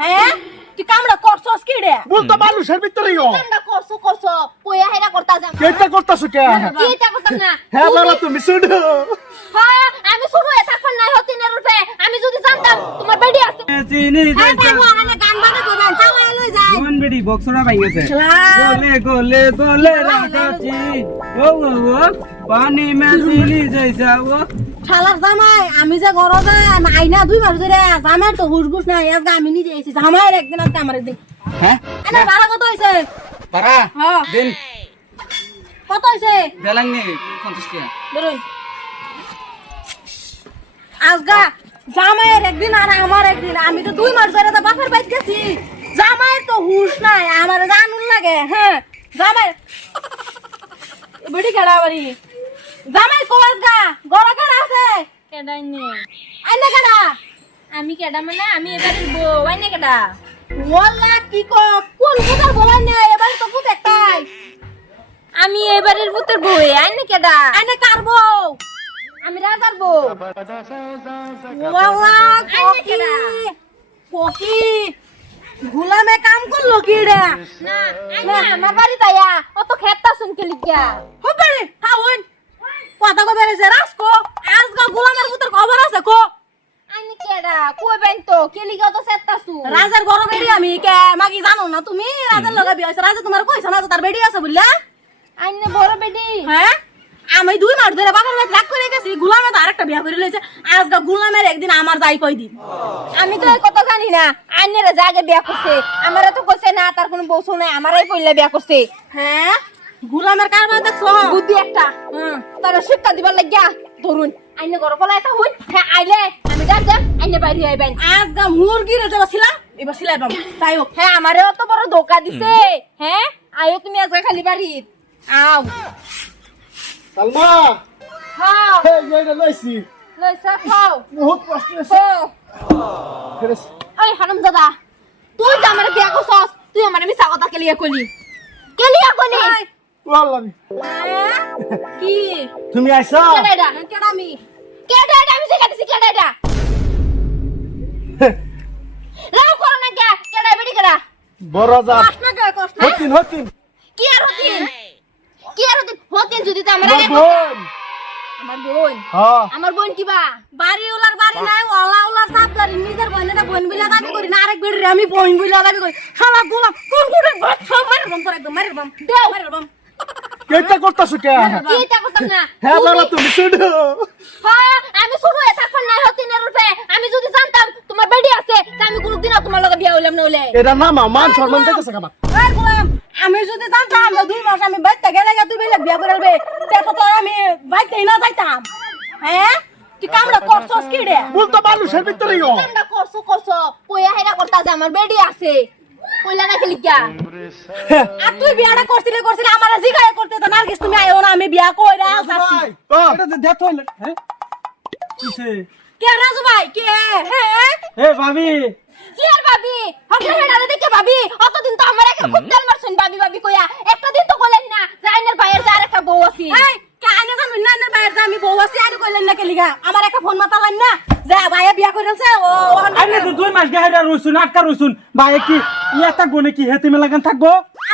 হ্যাঁ? তুই কামড়া করছস কি রে? বলতো মানুষের ভিতরে গো কামড়া করছ করছ। কইয়া হেরা করতা যা কেটা করতাছ কে? কি এটা করতাম না। হ্যাঁ বাবা তুমি শুনো। হ্যাঁ আমি শুরু হয়ে থাকবেন না হতিনের রূপে। আমি যদি জানতাম তোমার বেডি আছে। চিনি যাইতা বাবু আরে গান বাজে কইবেন চালা লই যাই। কোন বেডি বক্সরা শালা। গোলে গোলে গোলে রাখাছি ও ও ও। পানি মে চিনি যাইছা ও শালার জামাই আমি যে ঘর যায় আইনা দুই বার ধরে জামাই তো হুসগুস নাই আজকে আমি নিজে এসেছি জামাইয়ের একদিন আজকে আমার হ্যাঁ ভাড়া কত হ্যাঁ দিন। কত হয়েছে দেলাং নি 50 টাকা। বেরোই আজগা জামাইয়ের একদিন আর আমার একদিন। আমি তো দুই মাস ধরে তো বাপের বাইত গেছি। জামাইয়ের তো হুশ নাই আমার জানুন লাগে হ্যাঁ জামাই বেড়ি কেডা বাড়ি জামাই কোয়াস গা গড়া কেডা আছে? কেডাই নে? আইনে কেডা? আমি কেডা মানে আমি এবারে বউ আইনে কেডা? ওয়াল্লা কি কো কোন কোথার বলাই না এবার তো পুত একটাই। আমি এবারের ভূতের বউ আইনে কেডা? আইনে কার বউ আমি রাজার বউ ওয়াল্লা আইনে ককি গুলামে কাম করল কি রে না আমার বাড়ি তাইয়া অত খেতটা শুনকে লিখিয়া হবে হাউন কথা কবে কো বেরেছে রাসকো আজগা গুলামের পুতের খবর আছে কো? আইনে কেডা? কই বাইন তো? কে লিগা তো সেত্তাছু রাজার বড় বেড়ি আমি কে? মাগি জানো না তুমি? রাজার লগে বিয়ে হইছে রাজা তোমার কইছ না তার বেড়ি আছে বুঝলা? আইনে বড় বেডি। হ্যাঁ? আমি দুই মাস ধরে বাবার বাড়ি রাগ করে গেছি। গুলামে তো আরেকটা বিয়া করে লইছে। আজগা গুলামের একদিন আমার যাই কই দিন। আমি তো কথা জানি না। আইনের জাগে বিয়া করছে আমারে তো কইছে না তার কোনো বউ নাই আমারই পইলা বিয়া করছে। হ্যাঁ? গুলামের কারবার দেখছ? বুদ্ধি একটা। হুম। তার শিক্ষা দিবার লাগিয়া ধরুন আইনে ঘর পলা এটা হই। হ্যাঁ আইলে আমি ডাক দেন আইনে বাইরে আইবেন। আজগা মুরগি রে যাবা ছিলাম এবার সিলাই পাবো তাই হোক হ্যাঁ আমারে অত বড় ধোকা দিছে। হ্যাঁ আয়ো তুমি আজকে খালি বাড়িত আও। সালমা! খাও হে গইরা লইছি। লইসা খাও। বহুত কষ্ট হইছে ফেরেস। ওই হারাম দাদা তুই যে আমার বিয়া করছস তুই আমার মিছা কথা কেলিয়া কইলি কেলিয়া কইলি হ্যাঁ? কি? তুমি আইছো কেডা কেডা আমি কেডা আমি শিখা কেডা রাও করো না কে? কেডা বেডি কেডা বড় যা কষ্ট কে কষ্ট হতিন হতিন। কি আর হতিন? কি আর হতিন? হতিন যদি তো আমার আমার বোন। আমার বোন। হ্যাঁ। আমার বোন কিবা বাড়ি ওলার বাড়ি নাই ওলা ওলার সাপ ধরি নিজের বোনেটা বোন বিলা দাবি করি না আরেক বেড়ি আমি বোন বিলা দাবি করি। শালা গোলাম কোন কোন একদম দেও। মারি কেটা করতাছ কে? কি এটা করতাম না। হ্যাঁ বাবা তুমি- তুমি শুনো। হ্যাঁ, আমি শুরু হয়ে থাকবেন না রূপে আমি যদি জানতাম তোমার বেডি আছে তা আমি কোনোদিনও তোমার লগে বিয়া হইলাম না হলে এটা না মা মান সম্মান দিতেছে কামা এই গোলাম আমি যদি জানতাম যে দুই মাস আমি বাইতে গেলে গা তুই বেলে বিয়া করে আলবে দেখো তো আমি বাইতেই না যাইতাম। হ্যাঁ? কি কামড়া করছস কি রে? বলতো মানুষের ভিতরে গো কামটা করছ করছ। কইয়া হেরা করতা যে আমার বেডি আছে। কইলা না খেলি কিয়া আর তুই বিয়াটা করছিলি করছিলি আমার জিগায় করতে তো নার্গিস তুমি আইও না আমি বিয়া কইরা আসছি। এটা তো দেখো হ্যাঁ? কিসে? কে রাজু ভাই? কে? হ্যাঁ এ ভাবি! কি আর ভাবি? হকলে হেডা দেখে ভাবি অতদিন তো আমার একে খুব তেল মারছেন ভাবি ভাবি কইয়া। একটা দিন তো কইলেন না যে আইনের ভাইয়ের যার একটা বউ আছে। এই কে আইনে জানো? না না বাইরে যা আমি বউ আছি আইনে কইলেন না কেলিগা আমার একটা ফোন মাতা লাইন না যে ভাইয়া বিয়া কইরাছে ও আরে তো দুই মাস গাহিরা রইছুন আটকা রইছুন। ভাই কি ইয়া থাকব নাকি? হেতে মেলাগান থাকব?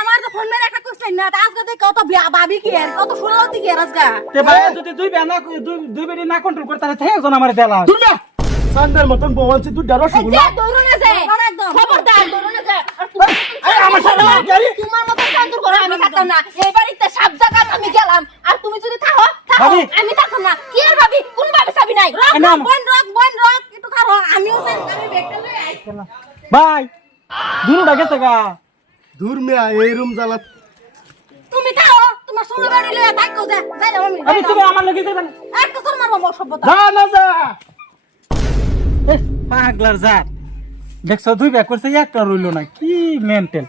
আমার তো ফোন মেরে একটা কোশ্চেন না আজকে দেখ কত বিয়া ভাবি কি আর কত ফুলাওতি কি আজকে? তে ভাই যদি দুই বেয়া না দুই দুই বেডি না কন্ট্রোল করে তাহলে থেকে একজন আমার দেলা দুটা সান্দের মতন আছে দুটা যে রসগোল্লা দৌড়নে একদম। খবরদার দৌড়নে যায় আর তুমি আমার সাথে। তোমার মতো শান্তর করে আমি থাকতাম না। এই বাড়িতে সাপ জায়গা আমি গেলাম। আর তুমি যদি থাকো থাকো আমি থাকতাম না। কি আর ভাবি? কোন ভাবি চাবি নাই। রক না, রক না। ভাই দুনুটা গেছে গা। দূর মিয়া এই রুম জ্বালা তুমি তাও তোমার সোনা বাড়ি লই থাকো যা যাইলাম আমি। আমি তুমি আমার লাগি যাবেন এক কসর মারবো মোর সভ্যতা যা না যা। পাগলার জাত। দেখছ দুই ব্যাগ করছে একটা রইল না। কি মেন্টাল